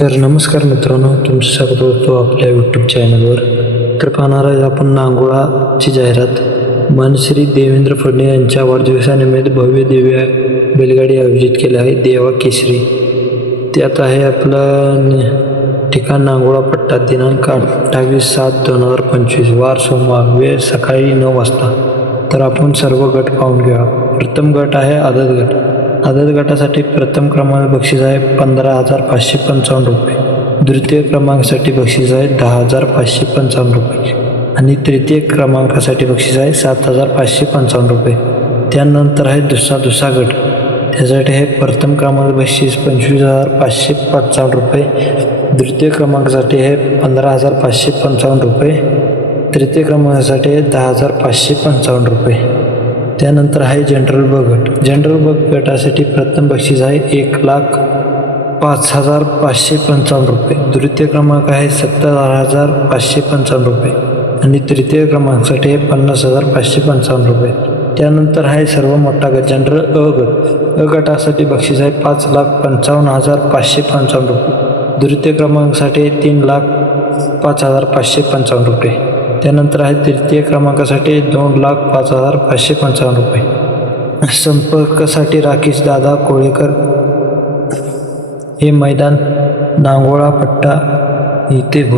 तर नमस्कार मित्रांनो तुमचं स्वागत होतो आपल्या यूट्यूब चॅनलवर तर पाहणार आहे आपण नांगोळाची जाहिरात. मनश्री देवेंद्र फडणवीस यांच्या वाढदिवसानिमित्त भव्य दिव्य बैलगाडी आयोजित केली आहे देवा केसरी. त्यात आहे आपलं ठिकाण नांगोळा पट्टा दिनांक अठ्ठावीस सात दोन हजार पंचवीस वार सोमवार वेळ सकाळी नऊ वाजता. तर आपण सर्व गट पाहून घ्या. प्रथम गट आहे आदत गट. आदत गटासाठी प्रथम क्रमांक बक्षीस आहे पंधरा हजार पाचशे पंचावन्न रुपये. द्वितीय क्रमांकासाठी बक्षीस आहे दहा हजार पाचशे पंचावन्न रुपये. आणि तृतीय क्रमांकासाठी बक्षीस आहे सात हजार पाचशे पंचावन्न रुपये. त्यानंतर आहे दुसरा दुसरा गट. त्यासाठी आहे प्रथम क्रमांक बक्षीस पंचवीस हजार पाचशे पंचावन्न रुपये. द्वितीय क्रमांकासाठी आहे पंधरा हजार पाचशे पंचावन्न रुपये. तृतीय क्रमांकासाठी आहे दहा हजार पाचशे पंचावन्न रुपये. त्यानंतर आहे जनरल ब गट. जनरल ब गटासाठी प्रथम बक्षीस आहे एक लाख पाच हजार पाचशे पंचावन्न रुपये. द्वितीय क्रमांक आहे सत्तर हजार पाचशे पंचावन्न रुपये. आणि तृतीय क्रमांकासाठी आहे पन्नास हजार पाचशे पंचावन्न रुपये. त्यानंतर आहे सर्व मोठा गट जनरल अ गट. अ गटासाठी बक्षीस आहे पाच लाख पंचावन्न हजार पाचशे पंचावन्न रुपये. द्वितीय क्रमांकासाठी तीन लाख पाच हजार पाचशे पंचावन्न रुपये. त्यानंतर आहे तृतीय क्रमांकासाठी दोन लाख पाच हजार पाचशे पंचावन्न रुपये. संपर्कासाठी राकेश दादा कोळेकर. हे मैदान नांगोळा पट्टा इथे होईल.